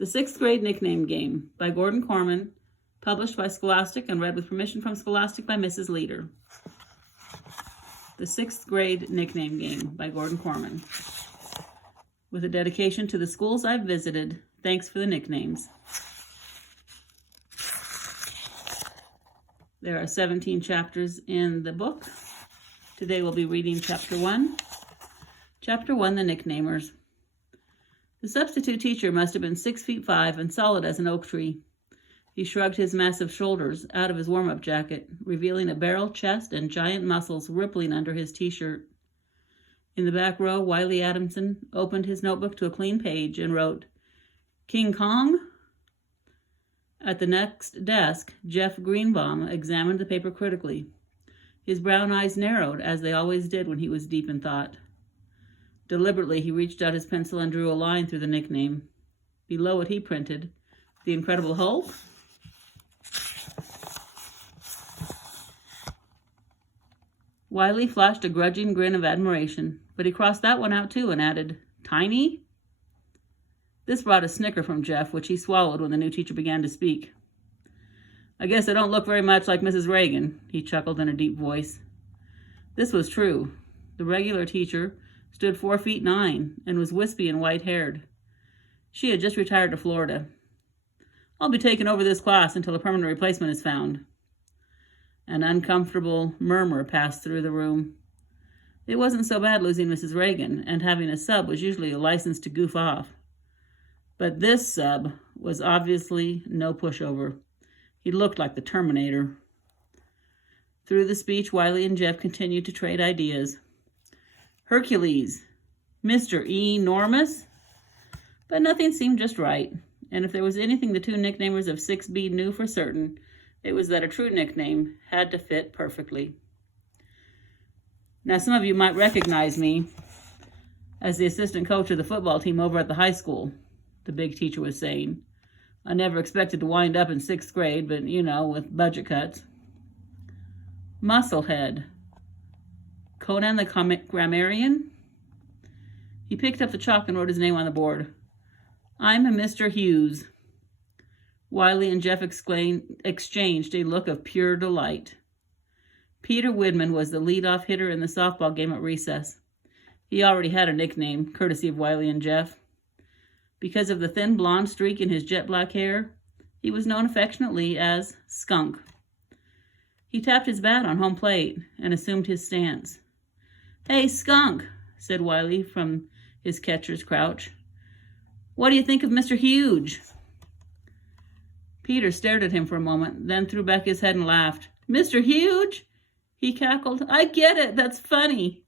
The Sixth Grade Nickname Game by Gordon Corman, published by Scholastic and read with permission from Scholastic by Mrs. Leeder. The Sixth Grade Nickname Game by Gordon Corman. With a dedication to the schools I've visited, thanks for the nicknames. There are 17 chapters in the book. Today we'll be reading Chapter 1. Chapter 1, The Nicknamers. The substitute teacher must have been 6 feet 5 and solid as an oak tree. He shrugged his massive shoulders out of his warm-up jacket, revealing a barrel chest and giant muscles rippling under his t-shirt. In the back row, Wiley Adamson opened his notebook to a clean page and wrote, "King Kong?" At the next desk, Jeff Greenbaum examined the paper critically. His brown eyes narrowed, as they always did when he was deep in thought. Deliberately, he reached out his pencil and drew a line through the nickname. Below it, he printed, "The Incredible Hulk?" Wiley flashed a grudging grin of admiration, but he crossed that one out too and added, "Tiny?" This brought a snicker from Jeff, which he swallowed when the new teacher began to speak. "I guess I don't look very much like Mrs. Reagan," he chuckled in a deep voice. This was true. The regular teacher stood 4 feet 9 and was wispy and white-haired. She had just retired to Florida. "I'll be taking over this class until a permanent replacement is found." An uncomfortable murmur passed through the room. It wasn't so bad losing Mrs. Reagan, and having a sub was usually a license to goof off. But this sub was obviously no pushover. He looked like the Terminator. Through the speech, Wiley and Jeff continued to trade ideas. Hercules, Mr. Enormous? But nothing seemed just right, and if there was anything the two nicknamers of 6B knew for certain, it was that a true nickname had to fit perfectly. Now, some of you might recognize me as the assistant coach of the football team over at the high school, the big teacher was saying. "I never expected to wind up in 6th grade, but, with budget cuts." Musclehead. Conan the Grammarian? He picked up the chalk and wrote his name on the board. "I'm a Mr. Hughes." Wiley and Jeff exchanged a look of pure delight. Peter Widman was the leadoff hitter in the softball game at recess. He already had a nickname, courtesy of Wiley and Jeff. Because of the thin blonde streak in his jet black hair, he was known affectionately as Skunk. He tapped his bat on home plate and assumed his stance. "Hey, Skunk," said Wiley from his catcher's crouch. "What do you think of Mr. Huge?" Peter stared at him for a moment, then threw back his head and laughed. "Mr. Huge?" he cackled. "I get it. That's funny."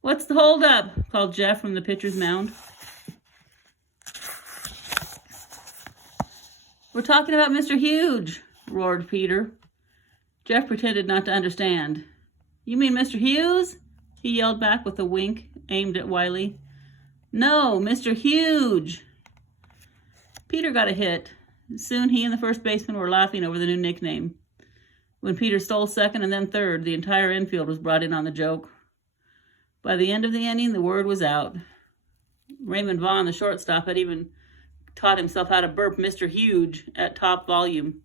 "What's the holdup?" called Jeff from the pitcher's mound. "We're talking about Mr. Huge," roared Peter. Jeff pretended not to understand. "You mean Mr. Hughes?" he yelled back with a wink aimed at Wiley. "No, Mr. Huge." Peter got a hit. Soon he and the first baseman were laughing over the new nickname. When Peter stole second and then third, the entire infield was brought in on the joke. By the end of the inning, the word was out. Raymond Vaughn, the shortstop, had even taught himself how to burp Mr. Huge at top volume.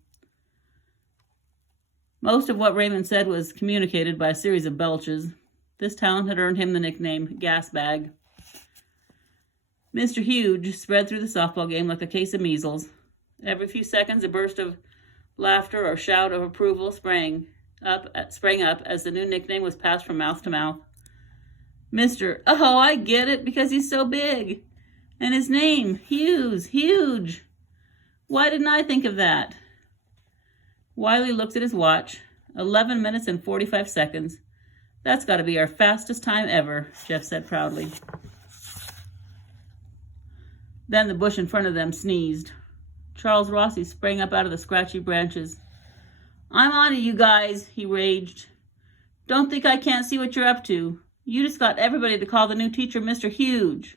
Most of what Raymond said was communicated by a series of belches. This talent had earned him the nickname Gas Bag. Mr. Huge spread through the softball game like a case of measles. Every few seconds, a burst of laughter or shout of approval sprang up as the new nickname was passed from mouth to mouth. "Oh, I get it, because he's so big. And his name, Hughes, huge. Why didn't I think of that?" Wiley looked at his watch. 11 minutes and 45 seconds. "That's got to be our fastest time ever," Jeff said proudly. Then the bush in front of them sneezed. Charles Rossi sprang up out of the scratchy branches. "I'm on to you guys," he raged. "Don't think I can't see what you're up to. You just got everybody to call the new teacher Mr. Huge."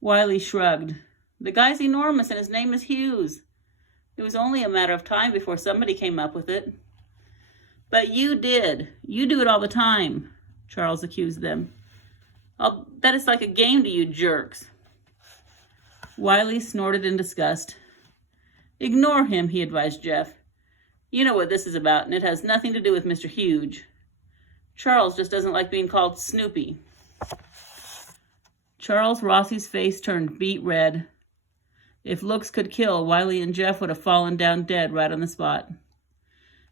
Wiley shrugged. "The guy's enormous and his name is Hughes. It was only a matter of time before somebody came up with it." "But you did. You do it all the time," Charles accused them. "I'll bet it's like a game to you jerks." Wiley snorted in disgust. Ignore him, he advised Jeff. You know what this is about, and it has nothing to do with Mr. Huge. Charles just doesn't like being called Snoopy. Charles Rossi's face turned beet red. If looks could kill, Wiley and Jeff would have fallen down dead right on the spot.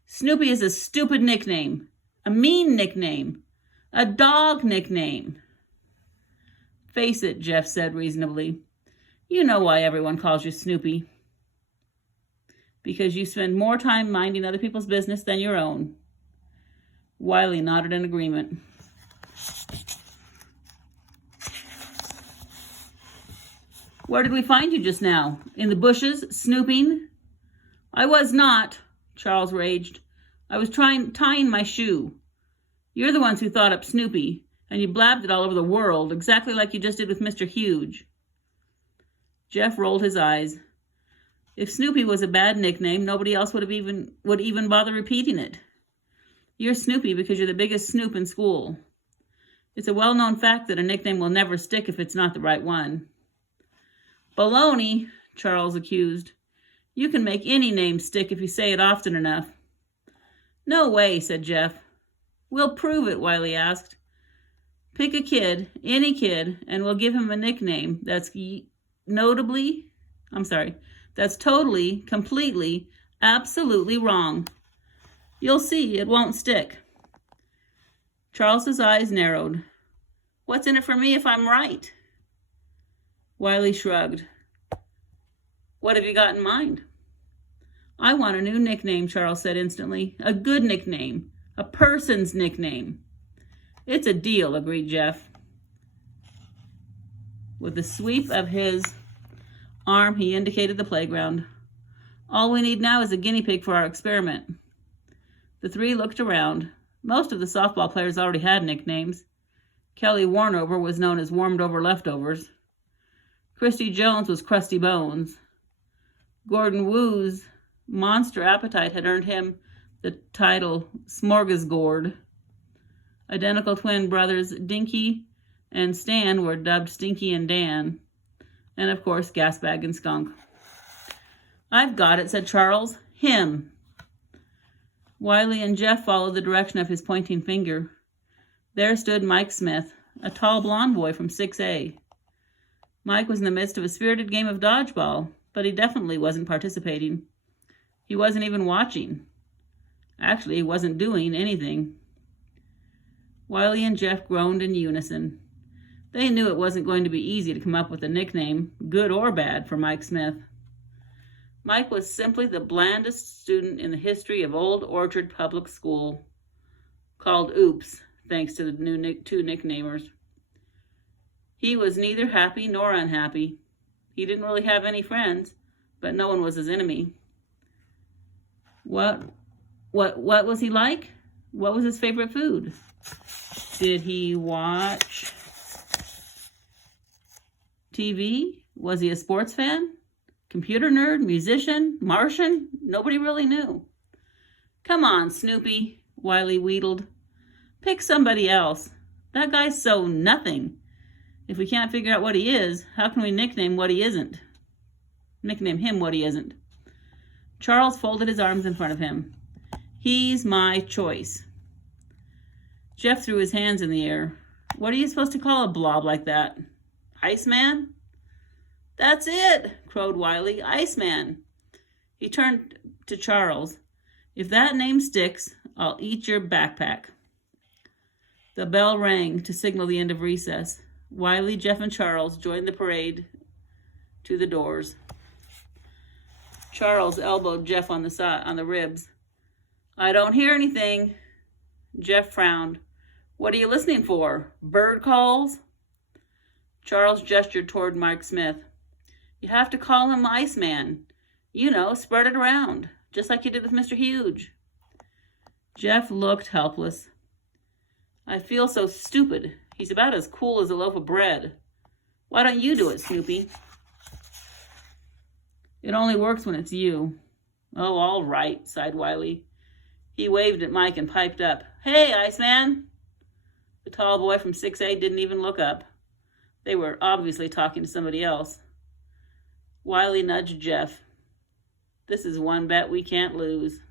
Snoopy is a stupid nickname, a mean nickname, a dog nickname. Face it, Jeff said reasonably. You know why everyone calls you Snoopy. Because you spend more time minding other people's business than your own. Wiley nodded in agreement. Where did we find you just now? In the bushes, snooping? I was not, Charles raged. I was tying my shoe. You're the ones who thought up Snoopy, and you blabbed it all over the world, exactly like you just did with Mr. Huge. Jeff rolled his eyes. If Snoopy was a bad nickname, nobody else would even bother repeating it. You're Snoopy because you're the biggest snoop in school. It's a well-known fact that a nickname will never stick if it's not the right one. Baloney, Charles accused. You can make any name stick if you say it often enough. No way, said Jeff. We'll prove it, Wiley asked. Pick a kid, any kid, and we'll give him a nickname that's totally, completely, absolutely wrong. You'll see, it won't stick. Charles's eyes narrowed. What's in it for me if I'm right? Wiley shrugged. What have you got in mind? I want a new nickname, Charles said instantly. A good nickname. A person's nickname. It's a deal, agreed Jeff. With a sweep of his arm, he indicated the playground. All we need now is a guinea pig for our experiment. The three looked around. Most of the softball players already had nicknames. Kelly Warnover was known as Warmed Over Leftovers. Christy Jones was Crusty Bones. Gordon Woo's monster appetite had earned him the title Smorgasgord. Identical twin brothers Dinky and Stan were dubbed Stinky and Dan. And of course, Gasbag and Skunk. I've got it, said Charles. Him. Wiley and Jeff followed the direction of his pointing finger. There stood Mike Smith, a tall blonde boy from 6A. Mike was in the midst of a spirited game of dodgeball, but he definitely wasn't participating. He wasn't even watching. Actually, he wasn't doing anything. Wiley and Jeff groaned in unison. They knew it wasn't going to be easy to come up with a nickname, good or bad, for Mike Smith. Mike was simply the blandest student in the history of Old Orchard Public School, called Oops, thanks to the two nicknamers. He was neither happy nor unhappy. He didn't really have any friends, but no one was his enemy. What was he like? What was his favorite food? Did he watch TV? Was he a sports fan? Computer nerd? Musician? Martian? Nobody really knew. Come on, Snoopy, Wiley wheedled. Pick somebody else. That guy's so nothing. If we can't figure out what he is, how can we nickname him what he isn't? Charles folded his arms in front of him. He's my choice. Jeff threw his hands in the air. What are you supposed to call a blob like that? Iceman? That's it, crowed Wiley. Iceman. He turned to Charles. If that name sticks, I'll eat your backpack. The bell rang to signal the end of recess. Wiley, Jeff, and Charles joined the parade to the doors. Charles elbowed Jeff on the ribs. I don't hear anything. Jeff frowned. What are you listening for? Bird calls? Charles gestured toward Mike Smith. You have to call him Iceman. You know, spread it around, just like you did with Mr. Huge. Jeff looked helpless. I feel so stupid. He's about as cool as a loaf of bread. Why don't you do it, Snoopy? It only works when it's you. Oh, all right, sighed Wiley. He waved at Mike and piped up. Hey, Iceman! The tall boy from 6A didn't even look up. They were obviously talking to somebody else. Wiley nudged Jeff. This is one bet we can't lose.